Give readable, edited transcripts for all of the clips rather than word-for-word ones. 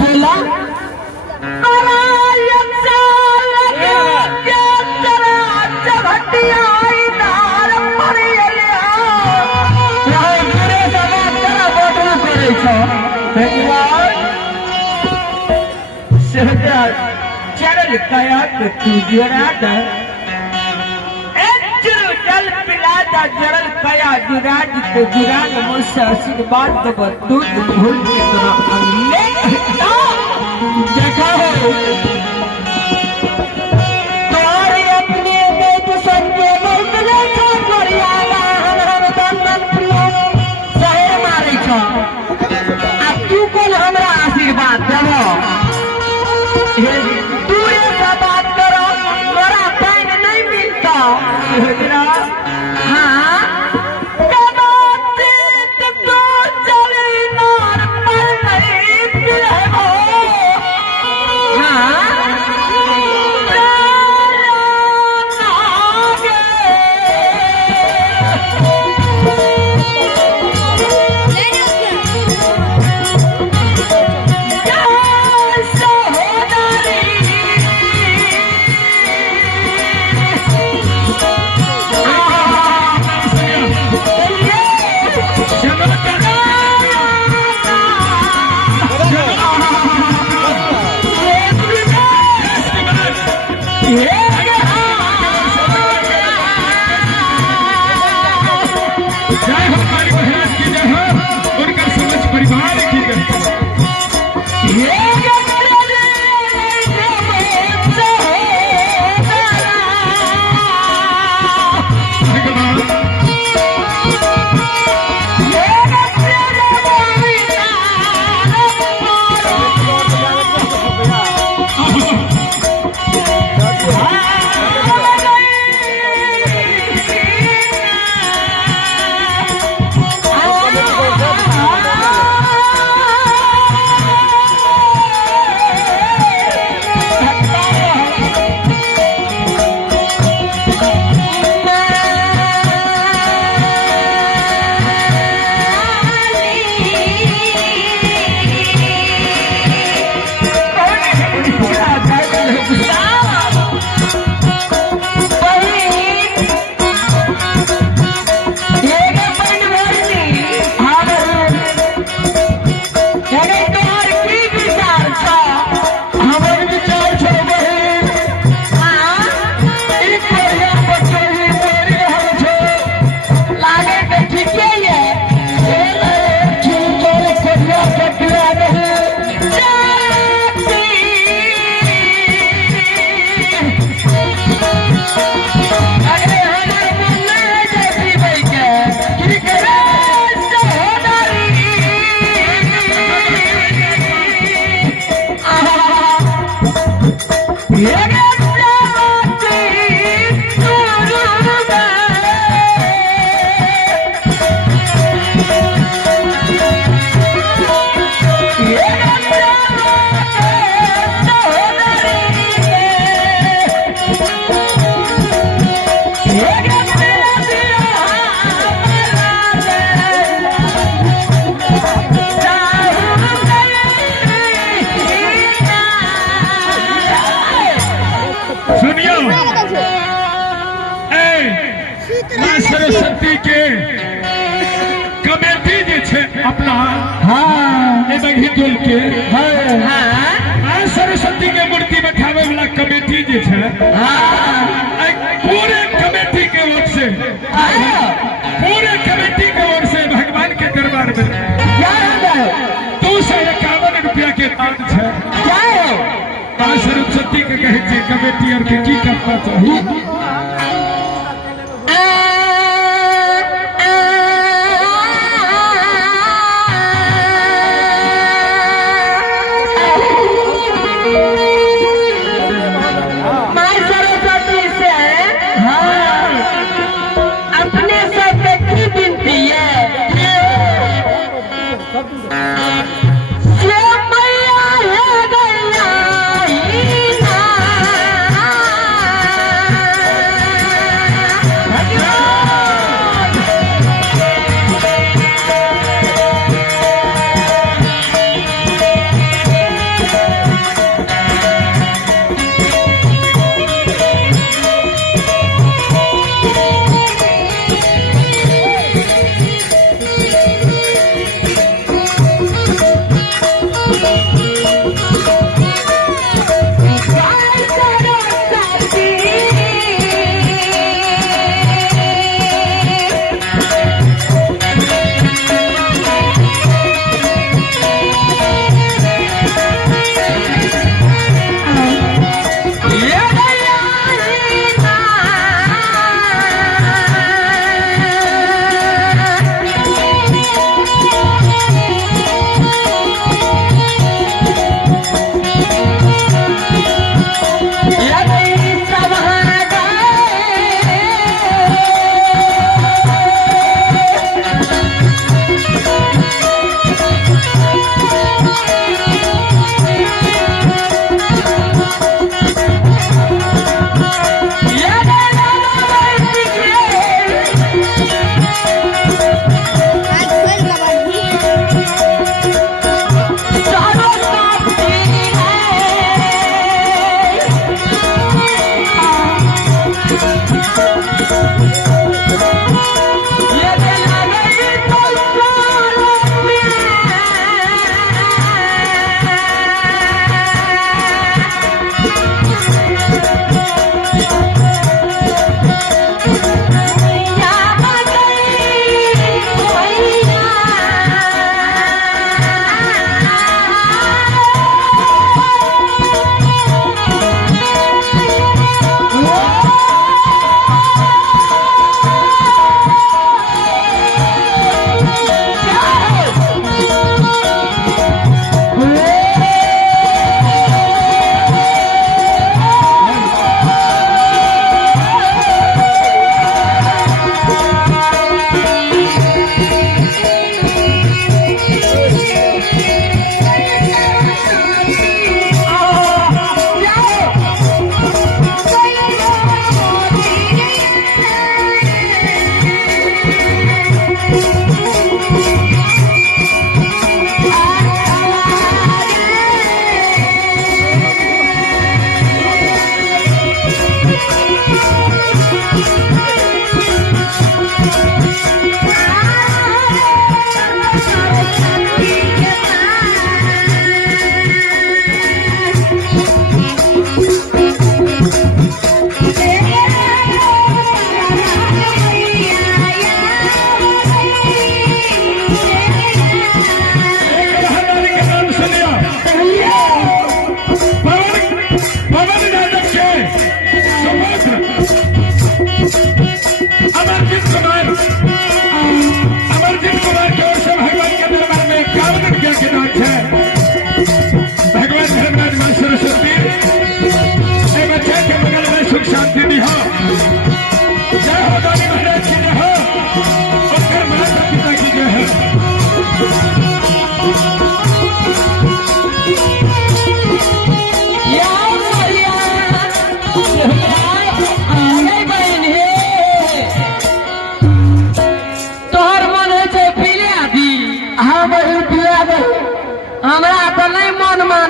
बोला चल गया तो तू जरा जरल कया जुराज को जुरान मुझसे आशीर्वाद दब दूध भूल के देखा हो तुम्हारे अपने बेट संजय मोकले छो करियाला हम बंधन प्रिय शहर मारे छो अब तू कौन हमरा आशीर्वाद देबो तू ऐसा बात करो मेरा पैन नहीं मिलता सरस्वती के कमेटी जे छे अपना के सरस्वती के मूर्ति बैठावे वाला कमेटी जे छे पूरे कमेटी के ओर से भगवान के दरबार में 251 रुपया के दान छे। सरस्वती के कहे छे कमेटी और के की करना चाहिए।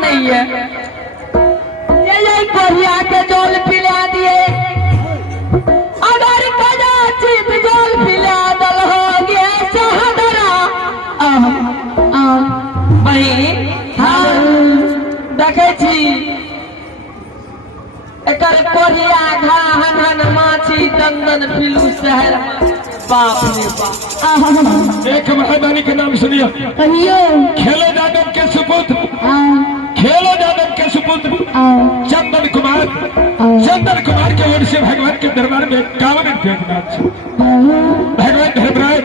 नहीं है। ये कोरिया के जल पिला दिए, अगर कदाचित जल पिला दल हो गया सहदरा बहिन देखे छी एकर कोरिया घा हन माछी दंदन पिलू शहर बाप रे बाप। एक महादानी के नाम सुनिए, कहियो खेलो यादव के सुपुत्र, खेलो यादव के सुपुत्र चंदन कुमार के ओर से भगवान के दरबार में 51 रुपया की बात है। भगवान धर्मराज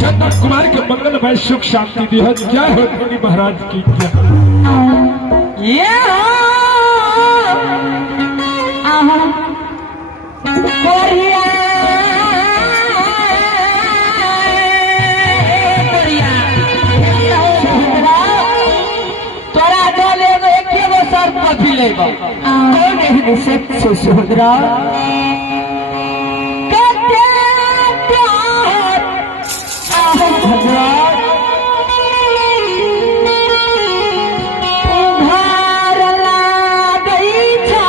चंदन कुमार के मंगल में सुख शांति दी है। क्या हो धोनी महाराज की जय। ये कोरिया तोरा जल एगो एके गो सर पर पिलेबा कौन एहन से सुधरा कते प्यार भगवान उधार लागई छा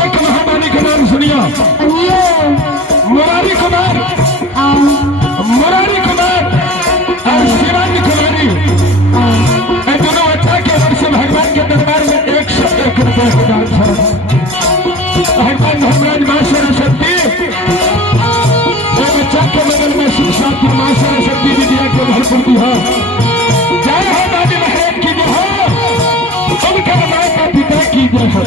एक महादानी के नाम सुनिए, मुरारी कुमार और शिवाजी कुमारी, दोनों अच्छा के ओर से भगवान के दरबार में 101 रुपया की दान है। भगवान धर्मराज माँ सरस्वती बच्चा के बगल में सुख शांति माँ सरस्वती विद्या के भरपूर दी है। जय हो दादी महाराज की जय हो, उनके माता पिता की जय हो।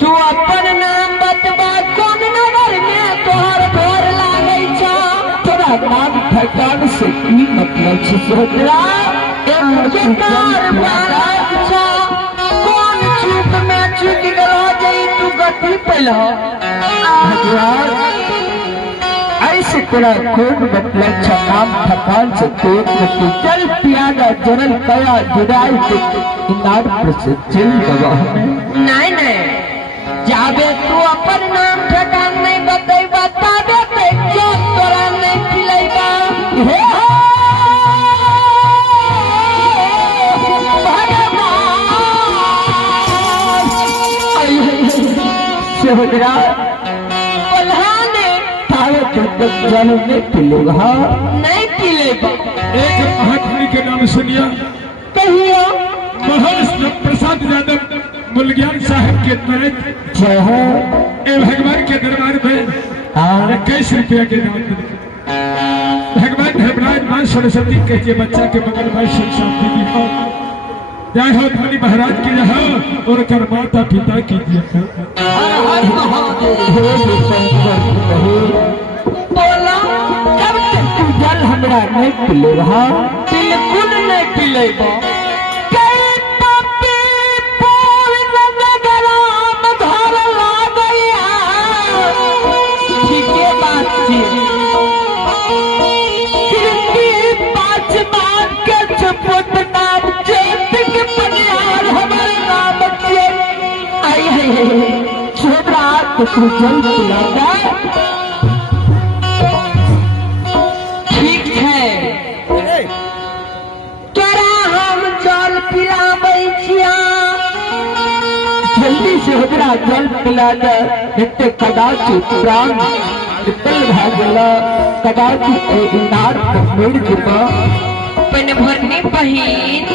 तू अपन नाम बतबा, कौन नगर में तोहर घर लागे छ? तोरा नाम ठकान से की मतलब छ? सोदरा एक कार बालक छ, कौन चूक में चूक गलो जई तू गति पैला भगवान ऐसे तोरा कौन मतलब छ? नाम ठकान से पेट में तू चल पियादा जरल कया जुदाई के इनार पर से चल गवा में नहीं नहीं जाबे तू अपन नाम ठकान नहीं बताई बता दे जो तोरा नहीं पिलाईबा हे भगवान सेवदरा पल्हाने तावे के तक जल नहीं पिलेगा। नहीं पिलेगा। एक महात्मा के नाम सुनिया, कहियो महर्षि प्रसाद यादव मुलगियान साहब के तहत जय हो। ए भगवान के दरबार में हाँ 21 रुपया के नाम भगवान धर्मराज मां सरस्वती के बच्चा के बगल में शांति दी हो। जय हो धनी महाराज की जहाँ और कर माता पिता की जय। हर हर महादेव। हे शंकर कहे बोला जब तक तू जल हमरा नहीं पिलेगा। बिल्कुल नहीं पिलेगा। ठीके बात छी। तो तू जल पिलागा। ठीक है तोरा हम जल पिलाबै छिया। जल्दी से हमरा जल पिला दे, एते कदाचित प्राण निकल भा गेला, कदाचित नार मर जेबा। पन भरनी बहिन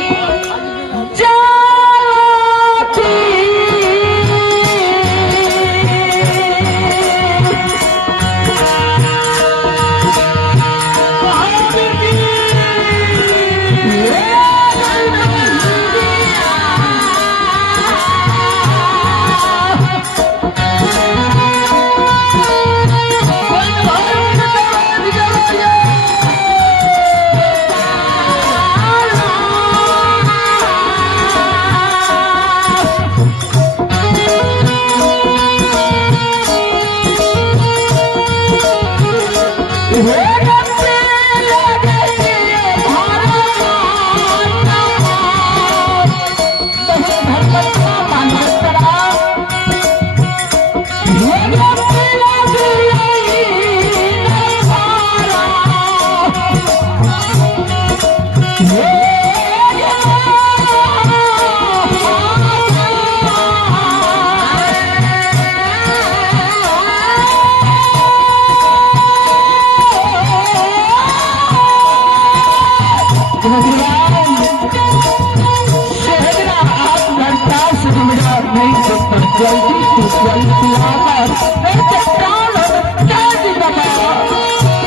जल्दी से जल पिलाकर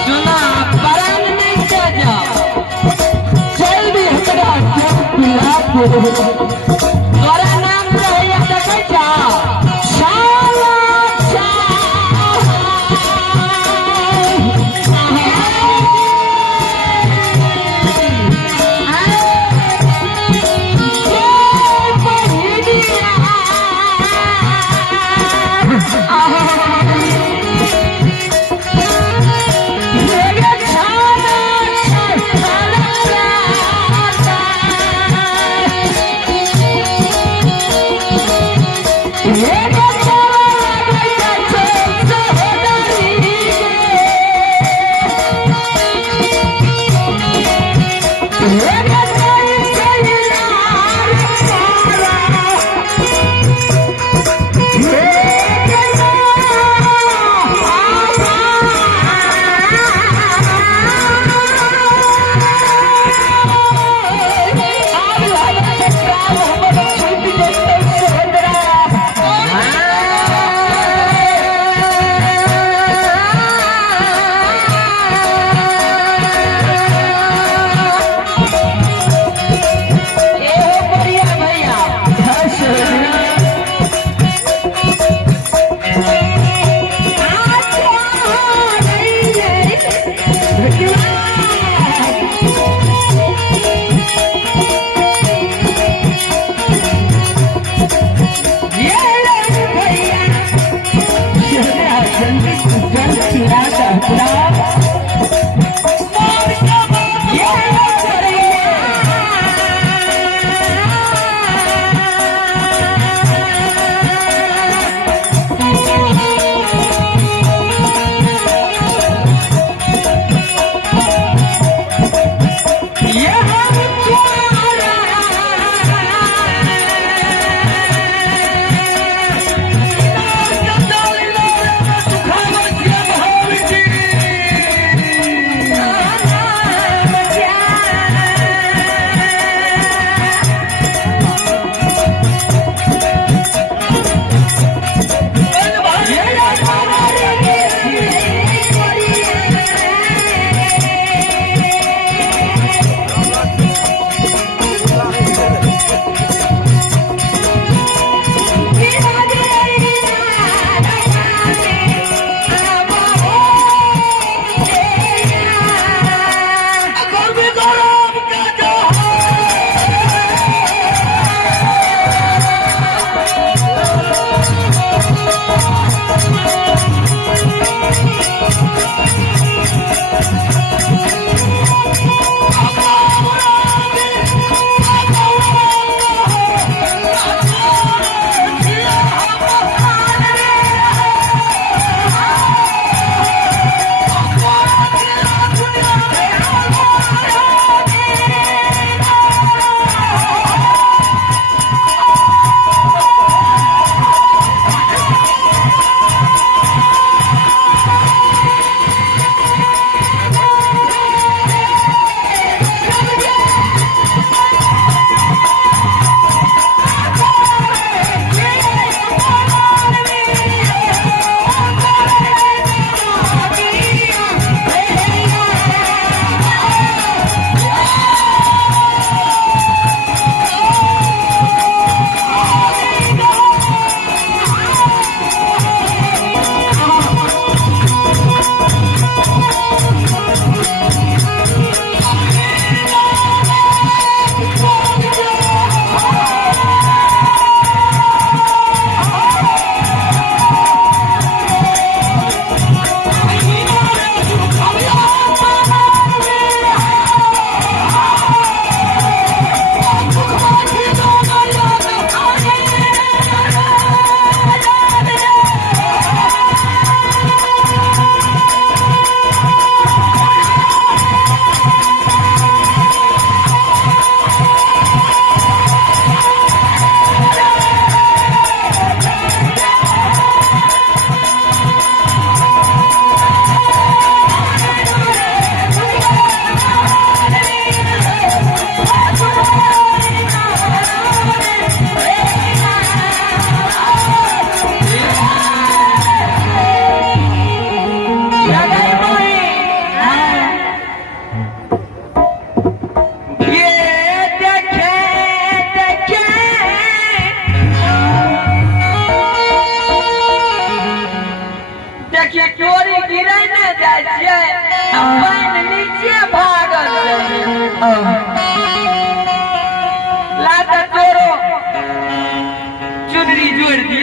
सुना परान नहीं जा जा। जल्दी हमरा जल पिला के तोरा नाम रहैया देखै छा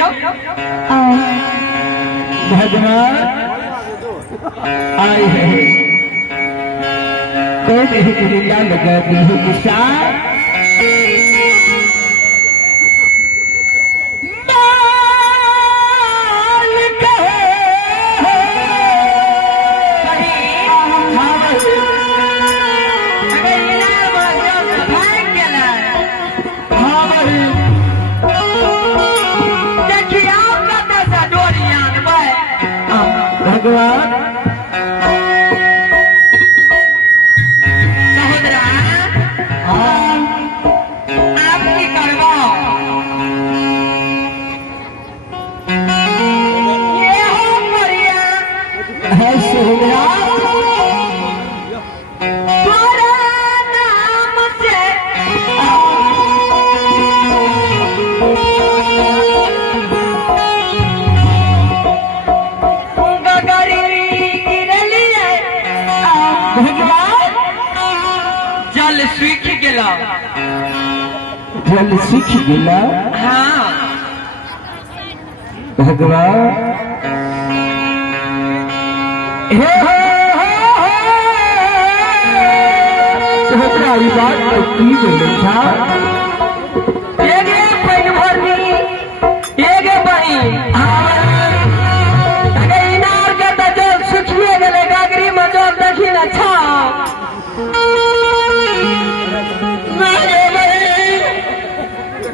लियो भगवान आए हैं कौन है गुरिल्ला लगा दी है किसान भगवान सहोदरा आप की करवा ये हो मरिया है सोहरा तोरा नाम से भगवान जल सूख गेला जल सीख गिला हाँ भगवान हे सोहरा ये बात तो की बोले था एगे पैन भरनी एगे बही अगे इनार के तो जल सुखिए गेले गागरी में जल देखी न छा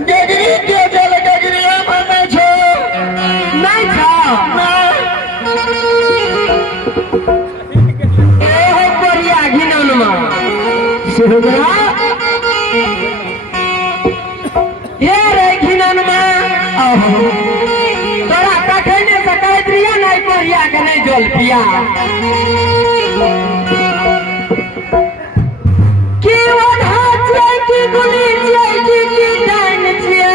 गगरी के जल गगरी में छो नहीं छा ए हो परिया घिनौन में सोहरा ये रे घिनौन में तोरा कखने से कहत रिया नहीं परिया के नहीं जल पिया की वधा छै की गुली छै की डाइन छै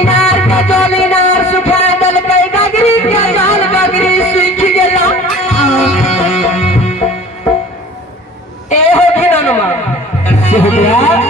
इनार का जल इनार सुखा देलकै गगरी के जल गगरी सूख गेला एहो घिनौन में सोहरा